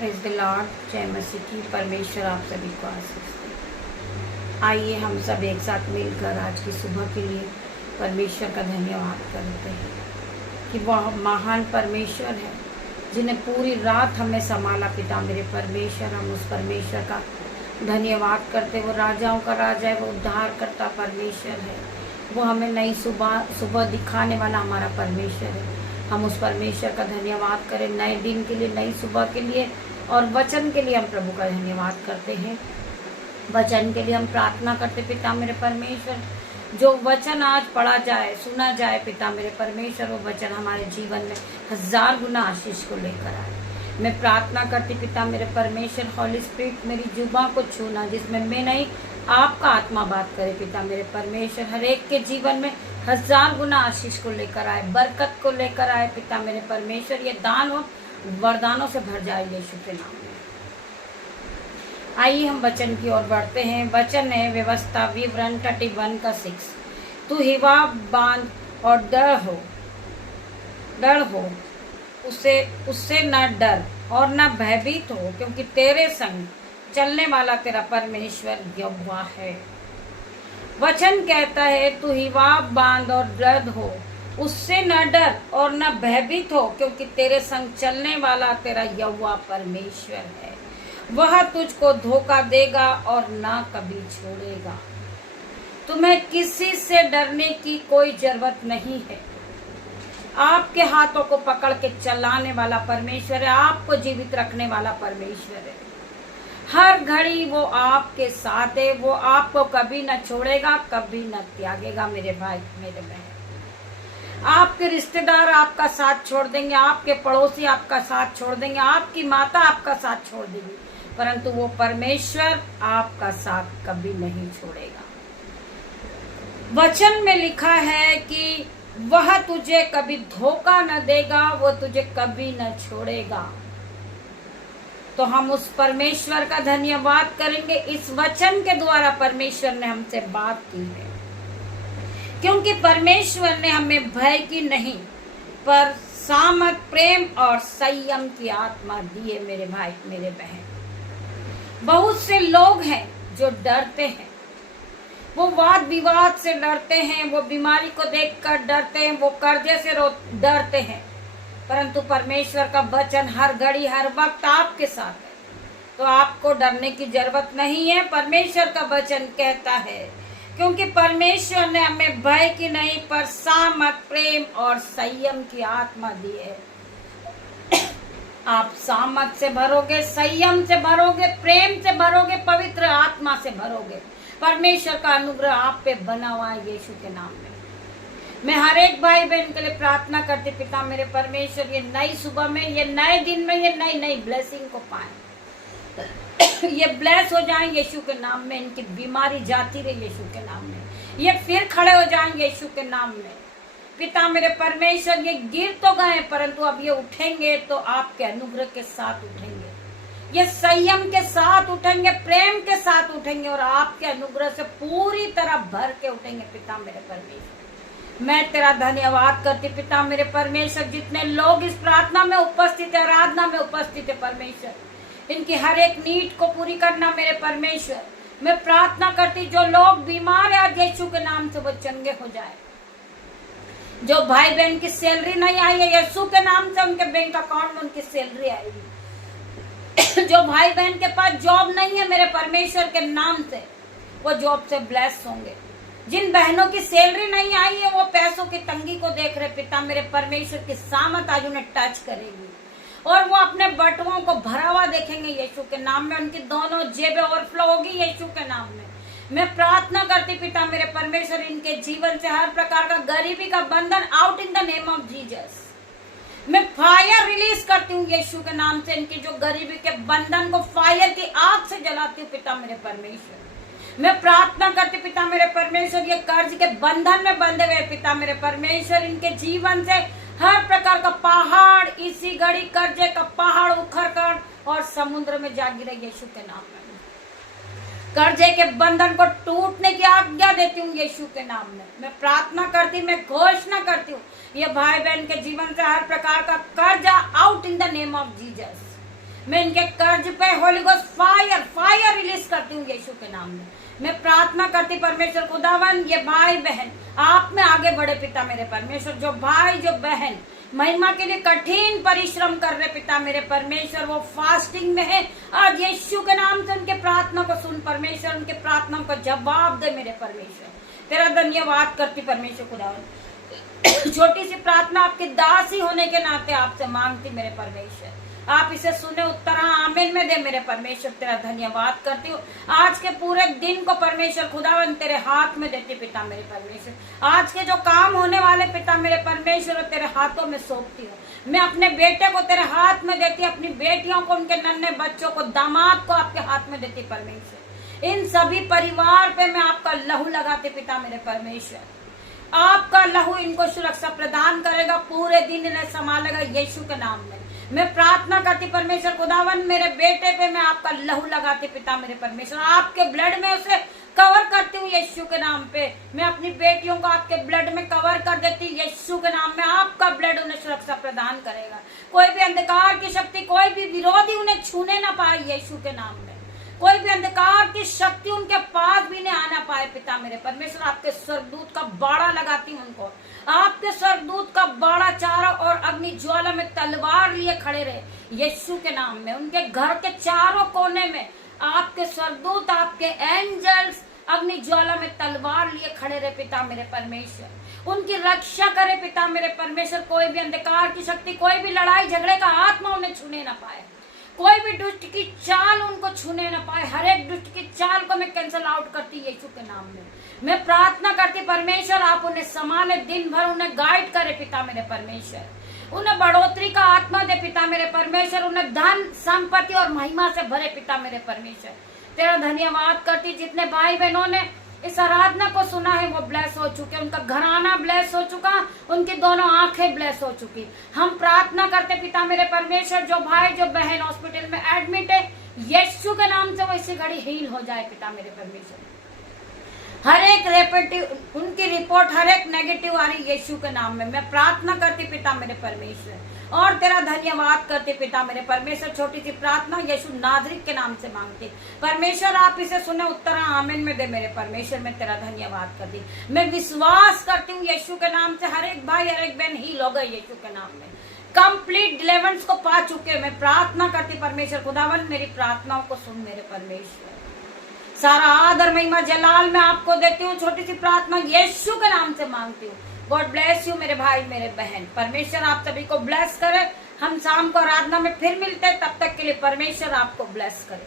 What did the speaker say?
Praise the Lord. जय मसीह की। परमेश्वर आप सभी को आशीष दे। आइए हम सब एक साथ मिलकर आज की सुबह के लिए परमेश्वर का धन्यवाद करते हैं कि वह महान परमेश्वर है जिन्हें पूरी रात हमें संभाला। पिता मेरे परमेश्वर, हम उस परमेश्वर का धन्यवाद करते। वो राजाओं का राजा है, वो उद्धार करता परमेश्वर है। वो हमें नई सुबह दिखाने वाला हमारा परमेश्वर है। हम उस परमेश्वर का धन्यवाद करें नए दिन के लिए, नई सुबह के लिए और वचन के लिए हम प्रभु का धन्यवाद करते हैं। वचन के लिए हम प्रार्थना करते। पिता मेरे परमेश्वर, जो वचन आज पढ़ा जाए, सुना जाए, पिता मेरे परमेश्वर, वो वचन हमारे जीवन में 1000 गुना आशीष को लेकर आए। मैं प्रार्थना करती पिता मेरे परमेश्वर, हॉली स्पिरिट मेरी जुबां को छूना, जिसमें मैं नहीं आपका आत्मा बात करे। पिता मेरे परमेश्वर, हर एक के जीवन में 1000 गुना आशीष को लेकर आए, बरकत को लेकर आए। पिता मेरे परमेश्वर, ये दान और वरदानों से भर जाए यीशु के नाम में। आइए हम वचन की ओर बढ़ते हैं। वचन है व्यवस्था विवरण 31 का 6। तू हिवा बांध और डर हो उससे न डर और न भयभीत हो, क्योंकि तेरे संग चलने वाला तेरा परमेश्वर यहोवा है। वचन कहता है तू हिवा बांध और डर हो, उससे न डर और न भयभीत हो, क्योंकि तेरे संग चलने वाला तेरा यहोवा परमेश्वर है। वह तुझको धोखा देगा और ना कभी छोड़ेगा। तुम्हें किसी से डरने की कोई जरूरत नहीं है। आपके हाथों को पकड़ के चलाने वाला परमेश्वर है, आपको जीवित रखने वाला परमेश्वर है। हर घड़ी वो आपके साथ है। वो आपको कभी न छोड़ेगा, कभी न त्यागेगा। मेरे भाई, मेरे बहन, आपके रिश्तेदार आपका साथ छोड़ देंगे, आपके पड़ोसी आपका साथ छोड़ देंगे, आपकी माता आपका साथ छोड़ देगी, परंतु वो परमेश्वर आपका साथ कभी नहीं छोड़ेगा। वचन में लिखा है कि वह तुझे कभी धोखा न देगा, वो तुझे कभी न छोड़ेगा। तो हम उस परमेश्वर का धन्यवाद करेंगे। इस वचन के द्वारा परमेश्वर ने हमसे बात की है, क्योंकि परमेश्वर ने हमें भय की नहीं पर सामर्थ, प्रेम और संयम की आत्मा दी है। मेरे भाई, मेरे बहन, बहुत से लोग हैं जो डरते हैं। वो वाद विवाद से डरते हैं, वो बीमारी को देखकर डरते हैं, वो कर्जे से डरते हैं, परंतु परमेश्वर का वचन हर घड़ी हर वक्त आपके साथ है, तो आपको डरने की जरूरत नहीं है। परमेश्वर का वचन कहता है, क्योंकि परमेश्वर ने हमें भय की नहीं पर सामर्थ, प्रेम और संयम की आत्मा दी है। आप सामर्थ से भरोगे, संयम से भरोगे, प्रेम से भरोगे, पवित्र आत्मा से भरोगे। परमेश्वर का अनुग्रह आप पे बना हुआ है यीशु के नाम में। मैं हर एक भाई बहन के लिए प्रार्थना करती पिता मेरे परमेश्वर, ये नई सुबह में, ये नए दिन में, ये नई ब्लेसिंग को पाए। ये ब्लेस हो जाएं यीशु के नाम में। इनकी बीमारी जाती रहे यीशु के नाम में। ये फिर खड़े हो जाएं यीशु के नाम में। पिता मेरे परमेश्वर, ये गिर तो गए परंतु अब ये उठेंगे तो आपके अनुग्रह के साथ उठेंगे। ये संयम के साथ उठेंगे, प्रेम के साथ उठेंगे और आपके अनुग्रह से पूरी तरह भर के उठेंगे। पिता मेरे परमेश्वर, मैं तेरा धन्यवाद करती पिता मेरे परमेश्वर। जितने लोग इस प्रार्थना में उपस्थित है, आराधना में उपस्थित है परमेश्वर, इनकी हर एक नीड को पूरी करना मेरे परमेश्वर। मैं प्रार्थना करती जो लोग बीमार है आज यीशु के नाम से वो चंगे हो जाए। जो भाई बहन की सैलरी नहीं आई है, यीशु के नाम से उनके बैंक अकाउंट में उनकी सैलरी आएगी। जो भाई बहन के पास जॉब नहीं है, मेरे परमेश्वर के नाम से वो जॉब से ब्लेस होंगे। जिन बहनों की सैलरी नहीं आई है, वो पैसों की तंगी को देख रहे, पिता मेरे परमेश्वर की सामर्थ आज उन्हें टच करेगी और वो अपने बटुओं को भरा हुआ देखेंगे यीशु के नाम में। उनकी दोनों जेबें ओवरफ्लो होगी यीशु के नाम में। मैं प्रार्थना करती पिता मेरे परमेश्वर, इनके जीवन से हर प्रकार का गरीबी का बंधन out in the name of Jesus. मैं फायर रिलीज करती हूँ यीशु के नाम से। इनकी जो गरीबी के बंधन को फायर की आग से जलाती हूँ पिता मेरे परमेश्वर। मैं प्रार्थना करती पिता मेरे परमेश्वर, ये कर्ज के बंधन में बंधे हुए पिता मेरे परमेश्वर, इनके जीवन से हर प्रकार का पहाड़, इसी घड़ी कर्जे का पहाड़ उखड़ कर और समुद्र में जा गिरे यीशु के नाम में। कर्जे के बंधन को टूटने की आज्ञा देती हूँ यीशु के नाम में। मैं प्रार्थना करती, मैं घोषणा करती हूँ, ये भाई बहन के जीवन से हर प्रकार का कर्जा out in the name of Jesus. मैं इनके कर्ज पे Holi ghost fire fire release करती हूँ यीशु के नाम में। मैं प्रार्थना करती परमेश्वर खुदावन, ये भाई बहन आप में आगे बढ़े पिता मेरे परमेश्वर। जो भाई जो बहन महिमा के लिए कठिन परिश्रम कर रहे पिता मेरे परमेश्वर, वो फास्टिंग में है, आज यीशु के नाम से उनके प्रार्थना को सुन परमेश्वर, उनके प्रार्थना को जवाब दे मेरे परमेश्वर। तेरा धन्यवाद करती परमेश्वर खुदावन। छोटी सी प्रार्थना आपके दासी होने के नाते आपसे मांगती मेरे परमेश्वर, आप इसे सुने, उत्तर आमीन में दे मेरे परमेश्वर। तेरा धन्यवाद करती हूँ। आज के पूरे दिन को परमेश्वर खुदावन तेरे हाथ में देती पिता मेरे परमेश्वर। आज के जो काम होने वाले पिता मेरे परमेश्वर तेरे हाथों में सौंपती हूँ। मैं अपने बेटे को तेरे हाथ में देती, अपनी बेटियों को, उनके नन्हे बच्चों को, दामाद को आपके हाथ में देती परमेश्वर। इन सभी परिवार पे मैं आपका लहू लगाती पिता मेरे परमेश्वर। आपका लहू इनको सुरक्षा प्रदान करेगा, पूरे दिन इन्हें संभालेगा यीशु के नाम में। मैं प्रार्थना करती परमेश्वर खुदावन, मेरे बेटे पे मैं आपका लहू लगाती पिता मेरे परमेश्वर, आपके ब्लड में उसे कवर करती हूँ यीशु के नाम पे। मैं अपनी बेटियों को आपके ब्लड में कवर कर देती यीशु के नाम में। आपका ब्लड उन्हें सुरक्षा प्रदान करेगा। कोई भी अंधकार की शक्ति, कोई भी विरोधी उन्हें छूने ना पाए यीशु के नाम में। कोई भी अंधकार की शक्ति उनके पास भी नहीं आना पाए पिता मेरे परमेश्वर। आपके स्वर्गदूत का बाड़ा लगाती हूँ उनको, आपके स्वर्गदूत का बाड़ा चारों और अग्नि ज्वाला में तलवार लिए खड़े रहे यीशु के नाम में। उनके घर के चारों कोने में आपके स्वर्गदूत, आपके एंजल्स अग्नि ज्वाला में तलवार लिए खड़े रहे पिता मेरे परमेश्वर। उनकी रक्षा करे पिता मेरे परमेश्वर। कोई भी अंधकार की शक्ति, कोई भी लड़ाई झगड़े का आत्मा उन्हें छूने ना पाए, कोई भी दुष्ट की चाल उनको छूने न पाए। हर एक दुष्ट की चाल को मैं कैंसल आउट करती यीशु के नाम में। मैं प्रार्थना करती परमेश्वर, आप उन्हें संभाले, दिन भर उन्हें गाइड करे पिता मेरे परमेश्वर। उन्हें बढ़ोतरी का आत्मा दे पिता मेरे परमेश्वर। उन्हें धन संपत्ति और महिमा से भरे पिता मेरे परमेश्वर। तेरा धन्यवाद करती। जितने भाई बहनों ने इस आराधना को सुना है वो ब्लेस हो चुके, उनका घराना ब्लेस हो चुका, उनकी दोनों आंखें ब्लेस हो चुकी। हम प्रार्थना करते पिता मेरे परमेश्वर, जो भाई जो बहन हॉस्पिटल में एडमिट है यीशु के नाम से वो इसी घड़ी हील हो जाए पिता मेरे परमेश्वर। हर एक रेपेटिव उनकी रिपोर्ट हर एक नेगेटिव आ रही यीशु के नाम में। मैं प्रार्थना करती पिता मेरे परमेश्वर और तेरा धन्यवाद करते पिता मेरे परमेश्वर। छोटी सी प्रार्थना यीशु नाजरीत के नाम से मांगती परमेश्वर, आप इसे सुने, उत्तर आमीन में दे मेरे परमेश्वर। मैं तेरा धन्यवाद करती। मैं विश्वास करती हूँ यीशु के नाम से हर एक भाई हर एक बहन हील हो गए यीशु के नाम में, कंप्लीट डिलीवरेंस को पा चुके। मैं प्रार्थना करती परमेश्वर खुदावन, मेरी प्रार्थनाओं को सुन मेरे परमेश्वर। सारा आदर महिमा जलाल मैं आपको देती हूँ। छोटी सी प्रार्थना यीशु के नाम से मांगती हूँ। गॉड ब्लेस यू मेरे भाई मेरे बहन। परमेश्वर आप सभी को ब्लेस करे। हम शाम को आराधना में फिर मिलते हैं, तब तक के लिए परमेश्वर आपको ब्लेस करे।